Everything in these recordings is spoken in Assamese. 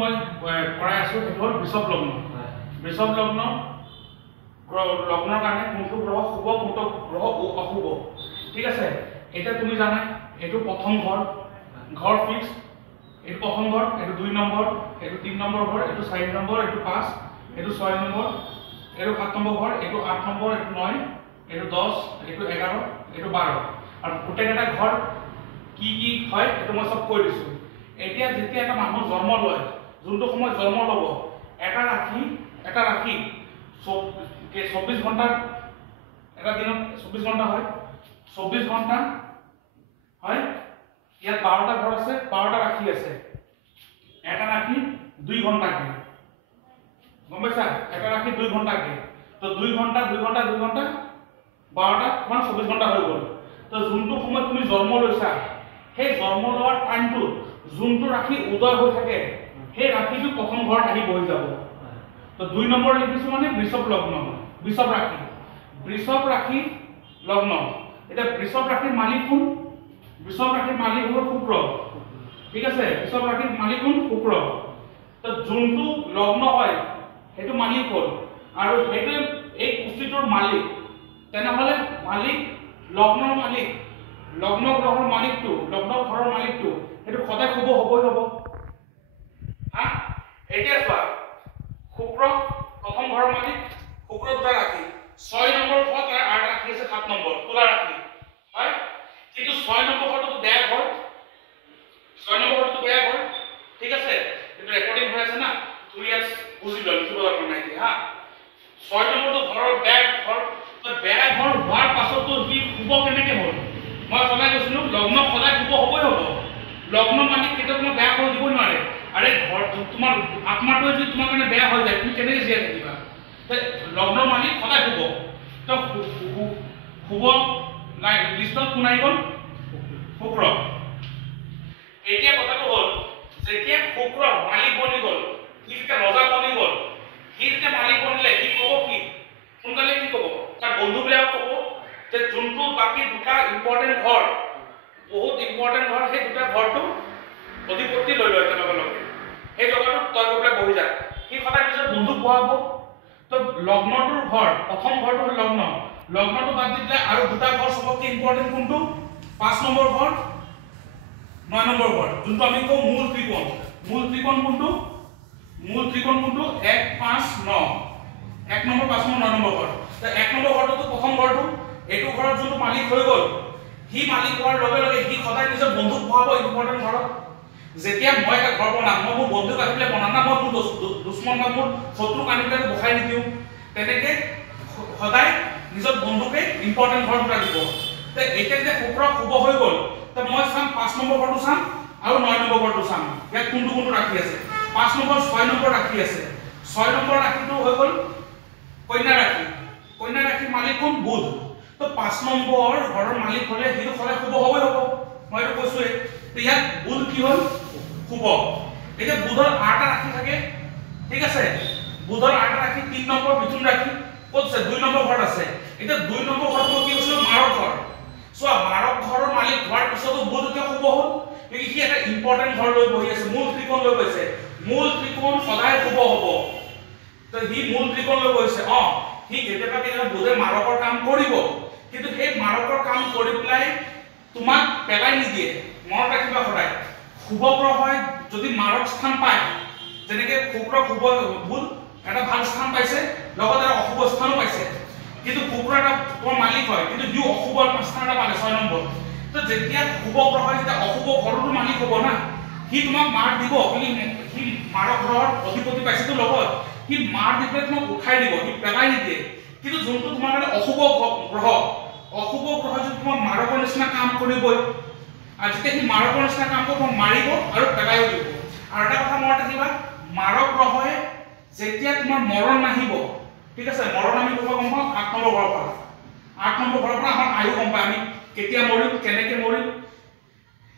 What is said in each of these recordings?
মই কৰাই আছো সেইটো হ'ল বৃষভ লগ্ন। বৃষভ লগ্ন লগ্নৰ কাৰণে কোনটো গ্ৰহ শুভ কোনটো গ্ৰহ অশুভ, ঠিক আছে। এতিয়া তুমি জানা এইটো প্ৰথম ঘৰ ফিক্স, এইটো প্ৰথম ঘৰ, এইটো 2 নম্বৰ, এইটো 3 নম্বৰ ঘৰ, এইটো 4 নম্বৰ, এইটো 5, এইটো 6 নম্বৰ, এইটো 7 নম্বৰ ঘৰ, এইটো 8 নম্বৰ, এইটো 9, এইটো 10, এইটো 11, এইটো 12 আৰু গোটেইকেইটা ঘৰ কি কি হয় এইটো মই সব কৈ দিছো। এতিয়া যেতিয়া এটা মানুহ জন্ম লয়, যোনটো সময় জন্ম ল'ব, এটা ৰাশি 24 ঘণ্টা, এটা দিনত 24 ঘণ্টা হয়, 24 ঘণ্টা হয়। ইয়াত 12টা ঘৰ আছে, 12টা ৰাশি আছে, এটা ৰাশি 2 ঘণ্টাকে, গম পাইছা? এটা ৰাশি 2 ঘণ্টাকে, তো 2 ঘণ্টা 12টা কিমান 24 ঘণ্টা হৈ গ'ল। তো যোনটো সময় তুমি জন্ম লৈছা, সেই জন্ম লোৱাৰ টাইমটো যোনটো ৰাশি উদয় হৈ থাকে, সেই ৰাশিটো প্ৰথম ঘৰত আহি বহি যাব। তো 2 নম্বৰ লিখিছো মানে বৃষভ লগ্ন, বৃষভ ৰাশি লগ্ন। এটা বৃষভ ৰাশিৰ মালিক কোন? বৃষভ ৰাশিৰ মালিক হ'ল শুক্ৰ, ঠিক আছে। বৃষভ ৰাশিৰ মালিক কোন? শুক্ৰ। তো যোনটো লগ্ন হয় সেইটো মালিক হ'ল, আৰু সেইটো এই কুষ্টিটোৰ মালিক। তেনেহ'লে মালিক লগ্নৰ মালিক, লগ্ন গ্ৰহৰ মালিকটো, লগ্ন ঘৰৰ মালিকটো সেইটো সদায় শুভ হ'বই হ'ব। হা, এতিয়া চোৱা, শুক্ৰ প্ৰথম ঘৰৰ মালিক, শুক্ৰ 2টা ৰাশি, 6 নম্বৰ ঘৰ তাৰ 8 ৰাশি আছে, 7 নম্বৰ তুলা ৰাশি হয়। কিন্তু 6 নম্বৰ ঘৰটো বেয়া ঘৰ, 6 নম্বৰ ঘৰটো বেয়া ঘৰ, ঠিক আছে। কিন্তু ৰেকৰ্ডিং হৈ আছে না, তুমি ইয়াত বুজি লোৱা, লিখিব দৰকাৰ নাই এতিয়া। হা, 6 নম্বৰটো ঘৰৰ বেয়া ঘৰ, বেয়া ঘৰ হোৱাৰ পাছতো সি শুভ কেনেকে হ'ল? মই সদায় কৈছিলো লগ্ন সদায় শুভ হ'বই হ'ব। লগ্ন মালিক কেতিয়াও তোমাক বেয়া কৰি দিব নোৱাৰে। আৰে ঘৰ তোমাৰ আত্মাটোৱে যদি তোমাৰ কাৰণে বেয়া হৈ যায়, তুমি কেনেকৈ জীয়াই থাকিবা? লগ্নৰ মালিক সদায় শুভ। তো শুভ নাই লিষ্টত কোন আহি গ'ল? শুক্ৰ। এতিয়া কথাটো হ'ল, যেতিয়া শুক্ৰ মালিক বনি গ'ল, সি যেতিয়া ৰজা বনি গ'ল, সি যেতিয়া মালিক বনিলে, সি ক'ব কি? সোনকালে কি ক'ব? তাৰ বন্ধুবিলাক ক'ব যে যোনটো বাকী 2টা ইম্পৰ্টেণ্ট ঘৰ, বহুত ইম্পৰ্টেণ্ট ঘৰ, সেই 2টা ঘৰটো অধিপতি লৈ লয় একেলগে, সেই জেগাটোত তই গৈ পেলাই বহি যা। সি সদায় নিজৰ বন্ধুক পঢ়াব। তো লগ্নটোৰ ঘৰ, প্ৰথম ঘৰটো হ'ল লগ্ন, লগ্নটো বাদ দি পেলাই আৰু 2টা ঘৰ সবতকৈ ইম্পৰ্টেণ্ট কোনটো? 5 নম্বৰ ঘৰ, 9 নম্বৰ ঘৰ, যোনটো আমি কওঁ মূল ত্ৰিকোণ। মূল ত্ৰিকোণ কোনটো? মূল ত্ৰিকোণ কোনটো? 1, 5, 9, 1 নম্বৰ, 5 নম্বৰ, 9 নম্বৰ ঘৰ। তো 1 নম্বৰ ঘৰটো প্ৰথম ঘৰটো, এইটো ঘৰত যোনটো মালিক হৈ গ'ল, সি মালিক হোৱাৰ লগে লগে সি সদায় নিজৰ বন্ধুক পঢ়াব ইম্পৰ্টেণ্ট ঘৰত। যেতিয়া মই এটা ঘৰ বনাম, মই মোৰ বন্ধুক আহি পেলাই বনাম না, মই মোৰ দুশ্মন বা মোৰ শত্ৰুক আনি পেলাই বহাই নিদিওঁ। তেনেকে সদায় নিজৰ বন্ধুকে ইম্পৰ্টেণ্ট ঘৰ দুটা দিব। তো এতিয়া যেতিয়া শুক্ৰ শুভ হৈ গ'ল, তো মই চাম 5 নম্বৰ ঘৰটো চাম আৰু 9 নম্বৰ ঘৰটো চাম, ইয়াত কোনটো কোনটো ৰাশি আছে। 5 নম্বৰ 6 নম্বৰ ৰাশি আছে, 6 নম্বৰ ৰাশিটো হৈ গ'ল কন্যা ৰাশি। কন্যা ৰাশিৰ মালিক কোন? বুধ। তো 5 নম্বৰ ঘৰৰ মালিক হ'লে সেইটো সদায় শুভ হ'বই হ'ব, মই এইটো কৈছোৱেই। তো ইয়াত বুধ কি হ'ল? শুভ। এতিয়া বুধৰ 8টা ৰাশি থাকে, ঠিক আছে। বুধৰ 8টা ৰাশি, 3 নম্বৰ মিথুন ৰাশি ক'ত আছে? 2 নম্বৰ ঘৰত আছে। এতিয়া 2 নম্বৰ ঘৰটো কি কৈছিল? মাৰক ঘৰ। চোৱা, মাৰক ঘৰৰ মালিক হোৱাৰ পিছতো বুধ এতিয়া শুভ হ'ল, কিন্তু সি এটা ইম্পৰ্টেণ্ট ঘৰ লৈ বহি আছে, মূল ত্ৰিকোণ লৈ গৈছে। মূল ত্ৰিকোণ সদায় শুভ হ'ব। তো সি মূল ত্ৰিকোণ লৈ গৈছে। সি কেতিয়াবা বুধে মাৰকৰ কাম কৰিব, কিন্তু সেই মাৰকৰ কাম কৰি পেলাই তোমাক পেলাই নিদিয়ে। মনত ৰাখিবা সদায়, শুভ গ্ৰহই যদি মাৰক স্থান পায়, যেনেকে শুক্ৰ শুভ, বুধ এটা ভাল স্থান পাইছে, লগতে এটা অশুভ স্থানো পাইছে, কিন্তু শুক্ৰ এটা তোমাৰ মালিক হয়, কিন্তু সিও অশুভ স্থান এটা পালে 6 নম্বৰ। তো যেতিয়া শুভ গ্ৰহই যেতিয়া অশুভ ঘৰতো মালিক হ'ব না, সি তোমাক মাৰ দিব, কিন্তু সি মাৰক গ্ৰহৰ অধিপতি পাইছেতো লগত, সি মাৰ দি পেলাই তোমাক উঠাই দিব, সি পেলাই নিদিয়ে। কিন্তু যোনটো তোমাৰ কাৰণে অশুভ গ্ৰহ, অশুভ গ্ৰহ যদি তোমাৰ মাৰকৰ নিচিনা কাম কৰিবই, আৰু যেতিয়া সি মাৰকৰ নিচিনা কাম কৰিব, মাৰিব আৰু পেলাইও দিব। আৰু এটা কথা মনত ৰাখিবা, মাৰক গ্ৰহই যেতিয়া তোমাৰ মৰণ নাহিব, ঠিক আছে, মৰণ আমি ক'ব গম পাওঁ 8 নম্বৰ ঘৰৰ পৰা। 8 নম্বৰ ঘৰৰ পৰা আমাৰ আয়ু গম পায়, আমি কেতিয়া মৰিম, কেনেকে মৰিম,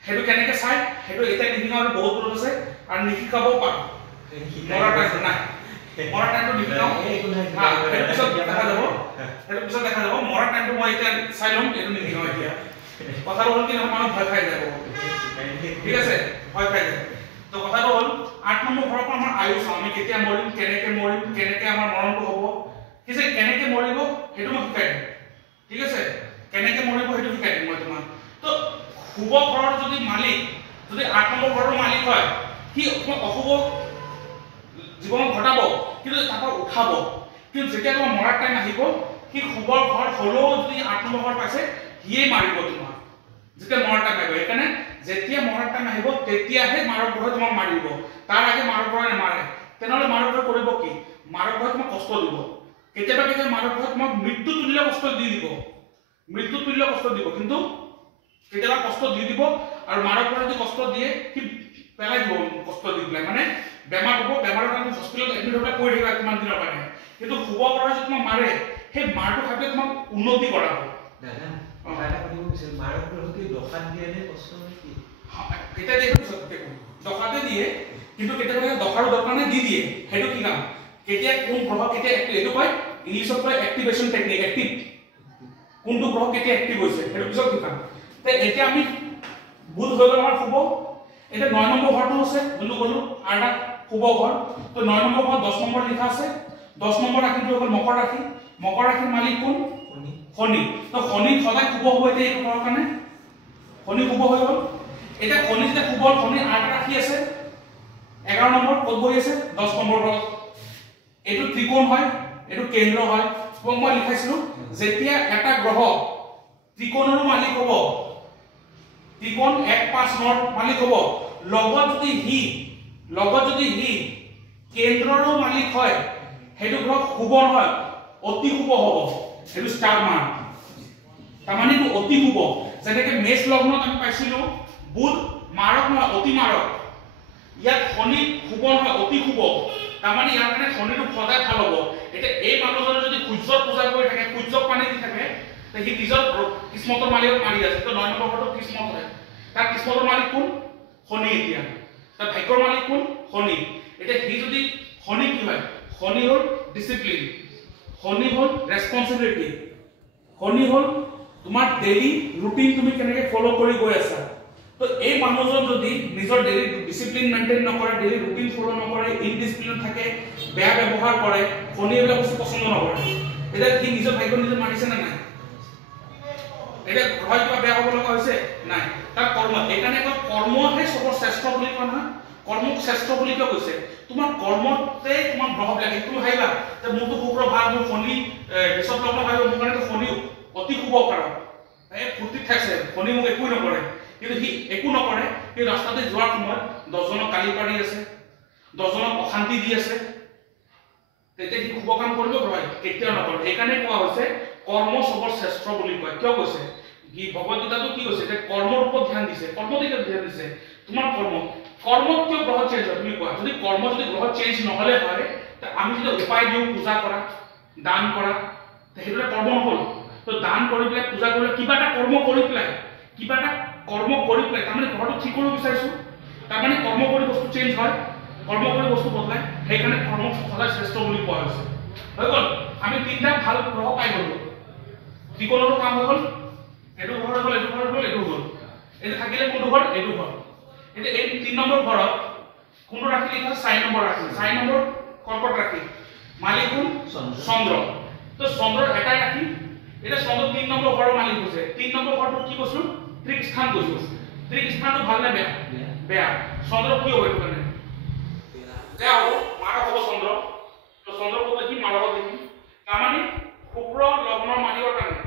সেইটো কেনেকে চাই, সেইটো এতিয়া নিশিকা আৰু বহুত দূৰত আছে, আৰু নিশিকাবও পাৰোঁ। মৰাৰ টাইমটো নাই, মৰাৰ টাইমটো নিশিকাওঁ, সেইটো পিছত দেখা যাব, মৰাৰ টাইমটো মই এতিয়া চাই ল'ম, এইটো নিশিকাওঁ এতিয়া। কথাটো হ'ল কি, মানুহ ভয় খাই যাব, ঠিক আছে, ভয় খাই যাব। তো কথাটো হ'ল 8 নম্বৰ ঘৰৰ পৰা আমাৰ আয়ু চাওঁ আমি কেতিয়া মৰিম কেনেকে আমাৰ মৰণটো হ'ব ঠিক আছে কেনেকে মৰিব সেইটো মই শিকাই দিম ঠিক আছে কেনেকে মৰিব সেইটো শিকাই দিম মই তোমাক তো শুভ ঘৰৰ যদি মালিক যদি 8 নম্বৰ ঘৰৰ মালিক হয় কি অশুভ জীৱন ঘটাব কিন্তু তাৰ উঠাব কিন্তু যেতিয়া তোমাৰ মৰাৰ টাইম আহিব কি শুভৰ ঘৰ হলেও যদি 8 নম্বৰ ঘৰ পাইছে সিয়ে মাৰিব তোমাক যেতিয়া মৰাৰ টাইম আহিব সেইকাৰণে যেতিয়া মৰাৰ টাইম আহিব তেতিয়াহে মাৰৰ ঘৰে তোমাক মাৰিব তাৰ আগে মাৰৰ ঘৰে নামাৰে তেনেহলে মাৰৰ ঘৰে কৰিব কি মাৰৰ ঘৰে তোমাক কষ্ট দিব কেতিয়াবা মাৰৰ ঘৰে তোমাক মৃত্যু তুল্য কষ্ট দি দিব মৃত্যু তুল্য কষ্ট দিব কিন্তু কেতিয়াবা কষ্ট দি দিব আৰু মাৰৰ ঘৰে যদি কষ্ট দিয়ে কি পেলাই দিব কষ্ট দি পেলাই মানে বেমাৰ হ'ব বেমাৰৰ কাৰণে হস্পিটেলত এডমিট হ'লে পৰি থাকিবা কিমান দিনৰ কাৰণে কিন্তু শুভ ঘৰে যদি তোমাক মাৰে সেই মাৰটো খাই তোমাক উন্নতি কৰাব দাদা এটা কৰিব বিচাৰ মাৰৰ ঘৰত কি দখাত দিয়ে নে কষ্ট নেকি এটা দেখো সত্যি দখাতে দিয়ে কিন্তু কেতিয়াবা দখাৰ দৰকাৰ নাই দি দিয়ে হেতু কি কাম কেতিয়া কোন গ্ৰহ কেতিয়া এক্টিভ এটো কয় ইংলিছত কয় এক্টিভেশন টেকনিক এক্টিভ কোনটো গ্ৰহ কেতিয়া এক্টিভ হৈছে হেতু পিছত কি কাম তে এতিয়া আমি বুধ হৈ গ'ল আমাৰ শুভ এটা 9 নম্বৰ ঘৰটো আছে বুলু গলো আৰটা শুভ ঘৰ তো 9 নম্বৰ ঘৰ 10 নম্বৰ লিখা আছে 10 নম্বৰ ৰাশিটো হ'ল মকৰ ৰাশিৰ মালিক কোন শনি তো শনি সদায় শুভ হ'ব এতিয়া এই ঘৰৰ কাৰণে শনি শুভ হৈ গ'ল এটা শনি যে শুভ শনি আৰটা ৰাশি আছে 11 নম্বৰ ক'ত বহি আছে 10 নম্বৰ ঘৰ এটো ত্ৰিকোণ হয় এটো কেন্দ্ৰ হয় মই লিখাইছিলো যেতিয়া এটা গ্ৰহ ত্ৰিকোণৰ মালিক হ'ব ত্ৰিকোণ 1 5 নৰ মালিক হ'ব লগত যদি হি কেন্দ্ৰৰ মালিক হয় হেতু গ্ৰহ শুভ নহয় অতি শুভ হ'ব হেতু ষ্টাৰ মান তাৰমানে তো অতি শুভ যেনেকৈ মেষ লগ্নত আমি পাইছিলো বুধ মাৰক নহয় অতি মাৰক ইয়াত শনি শুভ নহয় অতি শুভ তাৰমানে ইয়াৰ কাৰণে শনিটো সদায় ভাল হ'ব এটা এই মানুহজনে যদি সূৰ্যৰ পূজা কৰি থাকে সূৰ্যক পানী দি থাকে তে হি নিজৰ কিসমতৰ মালিকক মাৰি আছে তো 9 নম্বৰ ঘৰটো কিসমত হয় তাৰ কিসমতৰ মালিক কোন শনি এতিয়া তাৰ ভাগ্যৰ মালিক কোন শনি এটা হি যদি শনি কি হয় শনি হ'ল ডিসিপ্লিন শনি হ'ল ৰেসপন্সিবিলিটি শনি হ'ল তোমাৰ ডেইলি ৰুটিন তুমি কেনেকৈ ফলো কৰি গৈ আছা তো এই মানুহজন যদি নিজৰ ডেইলি ডিসিপ্লিন মেইনটেইন নকৰে ডেইলি ৰুটিন ফলো নকৰে ইনডিসিপ্লিন থাকে বেয়া ব্যৱহাৰ কৰে শনি এইবিলাক বস্তু পছন্দ নকৰে এটা কি নিজৰ ভাগ্য নিজে মাৰিছে না নাই এটা হয় কিবা বেয়া হ'ব লগা হৈছে নাই তাৰ কৰ্ম এইকাৰণে কৰ্মহে সবৰ শ্ৰেষ্ঠ বুলি কোৱা নহয় কৰ্মক শ্ৰেষ্ঠ বুলি কিয় কৈছে তোমাৰ কৰ্মতে তোমাৰ গ্ৰহ লাগে তুমি ভাবিবা যে মোৰতো শুক্ৰ ভাল মোৰ শনি বিশ্বত লগ্ন ভাবিব মোৰ কাৰণে শনি অতি শুভ কাৰণ এই ফুৰ্তিত থাকছে শনি মোক একো নকৰে কিন্তু সি একো নকৰে সেই ৰাস্তাতে যোৱাৰ সময়ত 10 জনক গালি পাৰি আছে 10 জনক অশান্তি দি আছে তেতিয়া সি শুভ কাম কৰিব হয় কেতিয়াও নকৰে এইকাৰণে কোৱা হৈছে কৰ্ম সবৰ শ্ৰেষ্ঠ বুলি কয় কিয় কৈছে কি ভগৱত গীতাটো কি কৈছে যে কৰ্মৰ ওপৰত ধ্যান দিছে কৰ্মৰ দিকে ধ্যান দিছে তোমাৰ কৰ্মত কিয় গ্ৰহ চেঞ্জ হয় তুমি কোৱা যদি কৰ্ম যদি গ্ৰহ চেঞ্জ নহলে হয় তে আমি যদি উপায় দিও পূজা কৰা দান কৰা তে হেতুৰে কৰ্ম নহল তো দান কৰি পেলাই পূজা কৰিলে কিবা এটা কৰ্ম কৰি পেলাই তাৰমানে ঘৰটো ঠিক কৰিব বিচাৰিছো তাৰমানে কৰ্ম কৰি বস্তু চেঞ্জ হয় কৰ্ম কৰি বস্তু বদলায় সেইকাৰণে কৰ্ম সদায় শ্ৰেষ্ঠ বুলি কোৱা হৈছে হৈ গ'ল আমি তিনটা ভাল গ্ৰহ পাই গ'লো ত্ৰিকোণৰো কাম হৈ গ'ল এটো ঘৰ হৈ গ'ল এটো ঘৰ হৈ গ'ল এটো গ'ল এটো থাকিলে কোনটো ঘৰ এটো ঘৰ এটো এই 3 নম্বৰ ঘৰত কোনটো ৰাশি লিখা 4 নম্বৰ ৰাশি 4 নম্বৰ কৰ্কট ৰাশি মালিক কোন চন্দ্ৰ তো চন্দ্ৰৰ এটাই ৰাশি এটা চন্দ্ৰ 3 নম্বৰ ঘৰৰ মালিক হৈছে 3 নম্বৰ ঘৰটো কি কৈছো ত্ৰিক স্থান কৈছো ত্ৰিক স্থানটো ভাল না বেয়া চন্দ্ৰ কি হ'ব মানে বেয়া হ'ব মাৰক হ'ব চন্দ্ৰ তো চন্দ্ৰ ক'ত কি মাৰক দেখি তাৰমানে শুক্ৰ লগ্নৰ মালিকৰ কাৰণে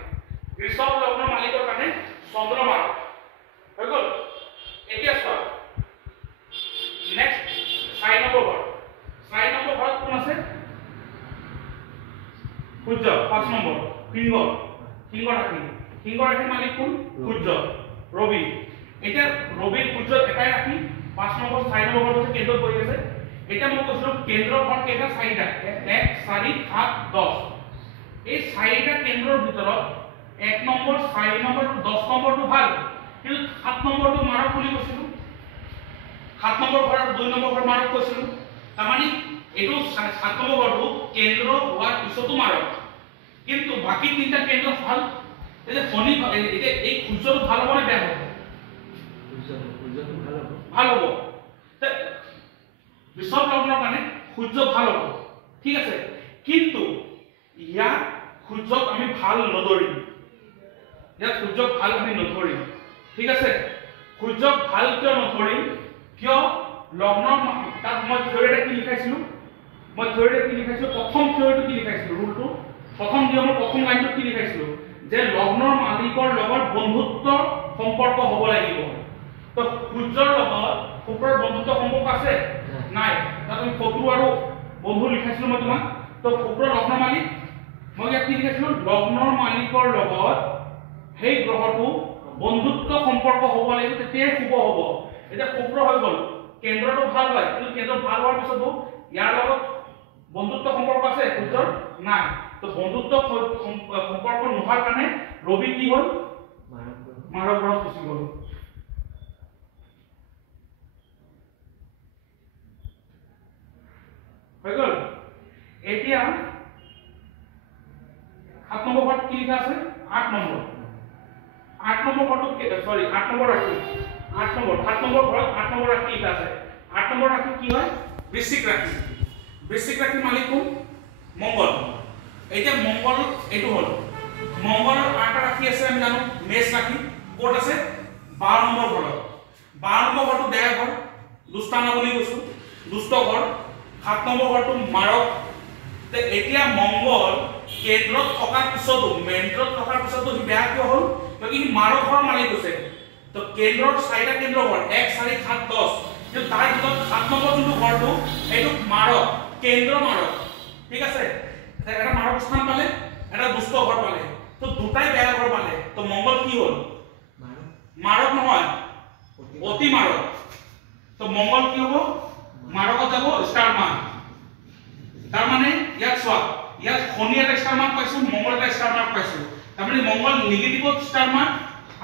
বৃষভ লগ্নৰ মালিকৰ কাৰণে চন্দ্ৰ মাৰক হৈ গ'ল এতিয়া চোৱা নেক্সট 4 নম্বৰ ঘৰত কোন আছে সূৰ্য 5 নম্বৰ সিংহ ৰাশি মালিক কোন সূৰ্য ৰবি এতিয়া ৰবি সূৰ্য এটাই ৰাশি 5 নম্বৰ 4 নম্বৰ ঘৰত কেন্দ্ৰত বহি আছে এটা মই কৈছিলো কেন্দ্ৰৰ ঘৰ কেইটা 4টা 1 4 7 10 এই 4টা কেন্দ্ৰৰ ভিতৰত 1 নম্বৰ 4 নম্বৰ 10 নম্বৰটো ভাল কিন্তু 7 নম্বৰটো মাৰক বুলি কৈছিলো 7 নম্বৰ ঘৰৰ 2 নম্বৰ ঘৰ মাৰক কৈছিলো তাৰমানে এটো 7 নম্বৰ ঘৰটো কেন্দ্ৰ হোৱাৰ পিছতো মাৰক কিন্তু বাকি তিনটা কেন্দ্ৰ ভাল এই শনি এটা এই সূৰ্যটো ভাল হ'ব নে বেয়া হ'ব সূৰ্যটো ভাল হ'ব বৃষভ লগ্নৰ কাৰণে সূৰ্য ভাল হ'ব ঠিক আছে কিন্তু ইয়াত সূৰ্যক আমি ভাল নধৰিম ইয়াত সূৰ্যক ভাল আমি নধৰিম ঠিক আছে সূৰ্যক ভাল কিয় নধৰিম কিয় লগ্নৰ তাত মই থিওৰিটা কি লিখাইছিলো প্ৰথম থিওৰিটো কি লিখাইছিলো ৰুলটো প্ৰথম নিয়মৰ প্ৰথম লাইনটো কি লিখাইছিলো যে লগ্নৰ মালিকৰ লগত বন্ধুত্ব সম্পৰ্ক হ'ব লাগিব তো সূৰ্যৰ লগত শুক্ৰৰ বন্ধুত্ব সম্পৰ্ক আছে নাই তাত আমি শত্ৰু আৰু বন্ধু লিখাইছিলো মই তোমাক তো শুক্ৰ লগ্নৰ মালিক মই ইয়াত কি লিখাইছিলো লগ্নৰ মালিকৰ লগত সেই গ্ৰহটো বন্ধুত্ব সম্পৰ্ক হ'ব লাগিব তেতিয়াই শুভ হ'ব এটা শুক্ৰ হৈ গ'ল কেন্দ্ৰটো ভাল হয় কিন্তু কেন্দ্ৰ ভাল হোৱাৰ পিছতো ইয়াৰ লগত বন্ধুত্ব সম্পৰ্ক আছে সূৰ্যৰ নাই তো বন্ধুত্ব সম্পৰ্ক নোহোৱাৰ কাৰণে ৰবি কি হ'ল মাৰক গ্ৰহ গুচি গ'ল হৈ গ'ল এতিয়া 7 নম্বৰ ঘৰত কি লিখা আছে 8 নম্বৰ ঘৰটো সৰি 8 নম্বৰ ৰাশি 7 নম্বৰ ঘৰত 8 নম্বৰ ৰাশি লিখা আছে 8 নম্বৰ ৰাশি কি হয় বৃশ্চিক ৰাশি মালিক কোন মঙ্গল এতিয়া মঙ্গল এটো হল মঙ্গলৰ 8টা ৰাশি আছে আমি জানো মেষ ৰাশি কোট আছে 12 নম্বৰ ঘৰত 12 নম্বৰ ঘৰটো বেয়া ঘৰ দুষ্টানা বুলি কৈছো দুষ্ট ঘৰ 7 নম্বৰ ঘৰটো মাৰক তে এতিয়া মঙ্গল কেন্দ্ৰত থকাৰ পিছতো মেন্দ্ৰত থকাৰ পিছতো বেয়া কিয় হল কিয় মাৰক ঘৰ মালিক হৈছে তো কেন্দ্ৰৰ 4টা কেন্দ্ৰ ঘৰ 1 4 7 10 কিন্তু তাৰ ভিতৰত 7 নম্বৰ যোনটো ঘৰটো এইটো মাৰক কেন্দ্ৰ মাৰক ঠিক আছে এটা মাৰক স্থান পালে এটা দুষ্ট ঘৰ পালে তো দুটাই বেয়া ঘৰ পালে তো মঙ্গল কি হল মাৰক নহয় অতি মাৰক তো মঙ্গল কি হ'ব মাৰকত যাব স্টাৰ মাৰ্ক তাৰ মানে ইয়াত চোৱা ইয়াত শনি এটা স্টাৰ মাৰ্ক পাইছো মঙ্গল এটা স্টাৰ মাৰ্ক পাইছো তাৰ মানে মঙ্গল নেগেটিভত স্টাৰ মাৰ্ক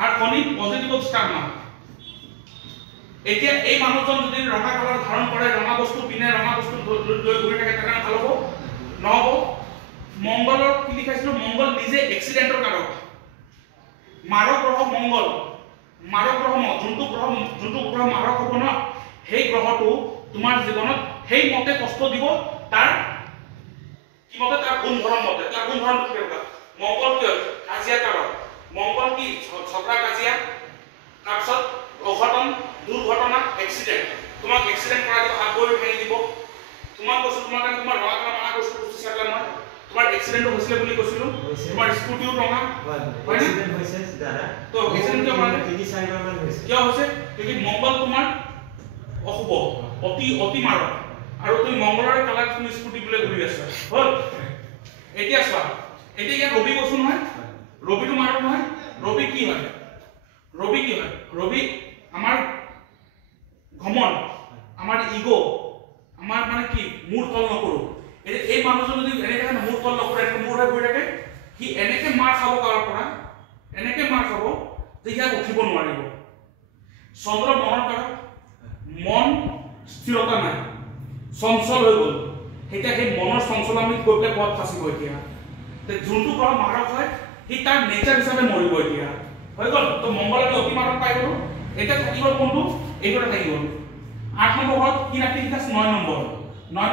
আৰু শনি পজিটিভত স্টাৰ মাৰ্ক এতিয়া এই মানুহজন যদি ৰঙা কালাৰ ধাৰণ কৰে ৰঙা বস্তু পিনে ৰঙা বস্তু লৈ ঘূৰি থাকে তাৰ ভাল হ'ব নহ'ব মঙ্গলৰ কি লিখাইছিলো মঙ্গল নিজে এক্সিডেন্টৰ কাৰক মাৰক গ্ৰহ মঙ্গল মাৰক গ্ৰহ যোনটো গ্ৰহ মাৰক হ'ব ন সেই গ্ৰহটো তোমাৰ জীৱনত সেই মতে কষ্ট দিব তাৰ কি মতে তাৰ গুণ ধৰণ মতে তাৰ গুণ ধৰণ কি হ'ব মঙ্গল কি কাজিয়া কাৰক মঙ্গল কি ঝগড়া কাজিয়া তাৰপিছত অঘটন দুৰ্ঘটনা এক্সিডেন্ট তোমাক এক্সিডেন্ট কৰাই দিব হাত ভৰি ভাঙি দিব তোমাক কৈছো তোমাৰ কাৰণে তোমাৰ ৰঙা কালাৰ মানা কৈছো পুছিছালে মই তোমাৰ এক্সিডেন্ট হৈছিলে বুলি কৈছিলো তোমাৰ স্কুটিও ৰঙা হয় এক্সিডেন্ট হৈছে দাদা তো এক্সিডেন্ট কিয় মানে 3-4 বাৰ মান হৈছে কিয় হৈছে কিয় মঙ্গল তোমাৰ অশুভ অতি মাৰক আৰু তুমি মঙ্গলৰ কালাৰ তুমি স্কুটি বুলি ঘূৰি আছা হল এতিয়া চোৱা এতিয়া ইয়াত ৰবি কৈছো নহয় ৰবিটো মাৰক নহয় ৰবি কি হয় ৰবি আমাৰ ঘমন আমাৰ ইগো আমাৰ মানে কি মূৰ তল নকৰো এই মানুহজন যদি এনেকে মূৰ তল নকৰে মূৰ হৈ ঘূৰি থাকে কি এনেকে মাৰ খাব কাৰো পৰা এনেকে মাৰ খাব যে ইয়াক উঠিব নোৱাৰিব চন্দ্ৰ মনৰ কাৰক মন স্থিৰতা নাই চঞ্চল হৈ গ'ল এতিয়া সেই মনৰ চঞ্চল আমি কৈ পেলাই পথ ফাঁচিব এতিয়া যোনটো গ্ৰহ মাৰক হয় সি তাৰ নেচাৰ হিচাপে মৰিব এতিয়া হৈ গ'ল তো মঙ্গল আমি অতি মাৰক পাই গ'লো এটা থাকি গ'ল কোনটো এইটোটা থাকি গ'ল 8 নম্বৰ ঘৰত কি ৰাশি লিখা আছে 9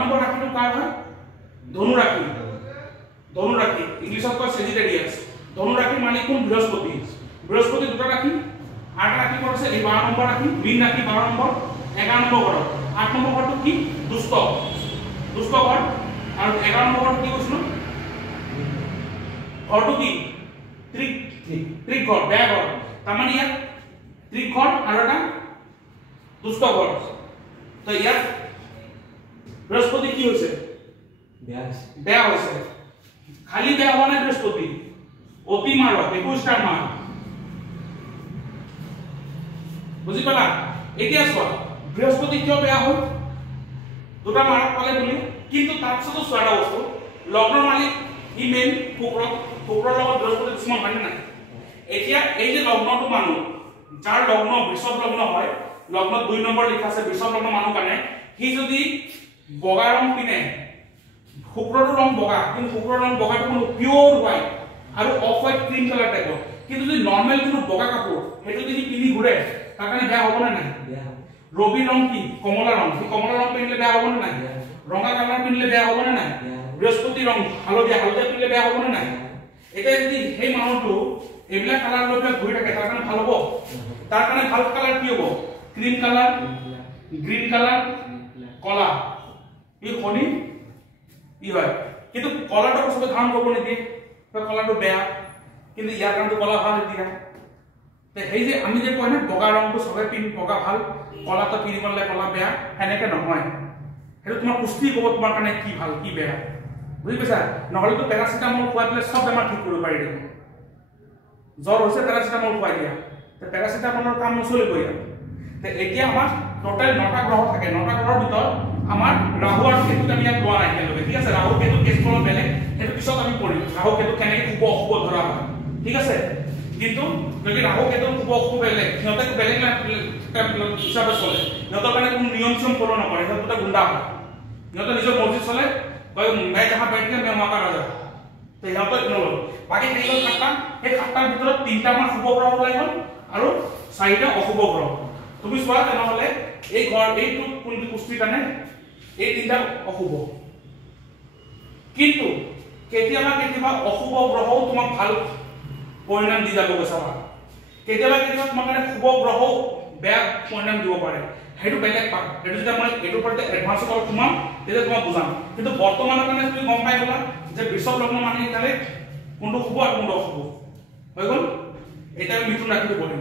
নম্বৰ ৰাশিটো কাৰ হয় ধনু ৰাশি ইংলিছত কয় সেজিটেৰিয়াছ ধনু ৰাশিৰ মালিক কোন বৃহস্পতি দুটা ৰাশি 8 ৰাশি ঘৰ আছে এই 12 নম্বৰ ৰাশি মীন ৰাশি 12 নম্বৰ 11 নম্বৰ ঘৰ 8 নম্বৰ ঘৰটো কি দুষ্ট ঘৰ আৰু 11 নম্বৰ ঘৰটো কি কৈছিলো ঘৰটো কি ত্ৰিক ঘৰ বেয়া ঘৰ তাৰমানে ইয়াত ত্ৰিক ঘৰ আৰু এটা দুষ্ট ঘৰ তো ইয়াত বৃহস্পতি কি হৈছে বেয়া হৈছে খালি বেয়া হোৱা নাই বৃহস্পতি অতি মাৰক 21টা মাৰ বুজি পালা এতিয়া চোৱা বৃহস্পতি কিয় বেয়া হ'ল দুটা মাৰক পালে বুলি কিন্তু তাৰপিছতো চোৱা বস্তু লগ্নৰ মালিক ই মেইন শুক্ৰৰ লগত বৃহস্পতি দুশ্মন হয় নাই এতিয়া এই যে লগ্নটো মানুহ যাৰ লগ্ন বৃষভ লগ্ন হয় লগ্নত 2 নম্বৰ লিখা আছে বৃষভ লগ্ন মানুহ কাৰণে সি যদি বগা ৰং পিনে শুক্ৰটো ৰং বগা কিন্তু শুক্ৰৰ ৰং বগাটো কোনো পিওৰ হোৱাইট আৰু অফ হোৱাইট ক্ৰীম কালাৰ টাইপৰ কিন্তু যদি নৰ্মেল কোনো বগা কাপোৰ হেতু যদি পিনি ঘুৰে তাৰ কাৰণে বেয়া হ'ব না নাই বেয়া হ'ব ৰবি ৰং কি কমলা ৰং কি কমলা ৰং পিন্ধিলে বেয়া হ'ব নে নাই ৰঙা কালাৰ পিন্ধিলে বেয়া হ'ব নে নাই বৃহস্পতি ৰং হালধীয়া পিন্ধিলে বেয়া হ'ব নে নাই এটা যদি সেই মানুহটো এইবিলাক কালাৰ লৈ পেলাই ঘূৰি থাকে তাৰ কাৰণে ভাল হ'ব তাৰ কাৰণে ভাল কালাৰ কি হ'ব ক্ৰীম কালাৰ গ্ৰীন কালাৰ কলা এই খনি ই হয় কিন্তু কলাটো সবে ধাৰণ কৰিব নিদিয়ে কলাটো বেয়া কিন্তু ইয়াৰ কাৰণটো কলা ভাল এতিয়া তে সেই যে আমি যে কয় না বগা ৰংটো সবে পিন্ধি বগা ভাল কলাটো পিন্ধি গলে কলা বেয়া এনেকে নহয় সেইটো তোমাৰ পুষ্টি ক'ব তোমাৰ কাৰণে কি ভাল কি বেয়া বুজি পাইছা নহলেতো পেৰাচিটামল খুৱাই পেলাই সব বেমাৰ ঠিক কৰিব পাৰি দেখোন জ্বৰ হৈছে পেৰাচিটামল খুৱাই দিয়া তে পেৰাচিটামলৰ কাম নচলিব ইয়াত তে এতিয়া আমাৰ টোটাল 9টা গ্ৰহ থাকে 9টা গ্ৰহৰ ভিতৰত আমাৰ ৰাহু আৰু কেতু আমি ইয়াত লোৱা নাই কেলৈ ঠিক আছে ৰাহু কেতু কেছফল বেলেগ সেইটো পিছত আমি পঢ়িম ৰাহু কেতু কেনেকৈ শুভ অশুভ ধৰা হয় ঠিক আছে কিন্তু যদি ৰাহু কেতু শুভ অশুভ বেলেগ সিহঁতে বেলেগ হিচাপে চলে সিহঁতৰ কাৰণে কোনো নিয়ম চিয়ম ফলো নকৰে সিহঁতে গুণ্ডা হয় সিহঁতে নিজৰ মৰ্জি চলে কয় মই যাহা बैठ के मैं वहां का राजा তো সিহঁতে নলয় বাকি থাকিল 7টা এই 7টাৰ ভিতৰত 3টা আমাৰ শুভ গ্ৰহ ওলাই গ'ল আৰু 4টা অশুভ গ্ৰহ তুমি চোৱা তেনেহলে এই ঘৰ এইটো কোনটো পুষ্টিৰ কাৰণে এই 3টা অশুভ কিন্তু কেতিয়াবা অশুভ গ্ৰহও তোমাক ভাল পৰিণাম দি যাব গৈছাবা কেতিয়াবা তোমাৰ কাৰণে শুভ গ্ৰহও বেয়া পৰিণাম দিব পাৰে হেতু বেলেগ পাক হেতু যদি মই এটোৰ ওপৰতে এডভান্স কৰা তোমাক তেতিয়া তোমাক বুজাম কিন্তু বৰ্তমানৰ কাৰণে তুমি গম পাই গলা যে বৃষভ লগ্ন মানে ইতালে কোনটো শুভ আৰু কোনটো অশুভ হৈ গ'ল এটা মিথুন ৰাশিটো বহিম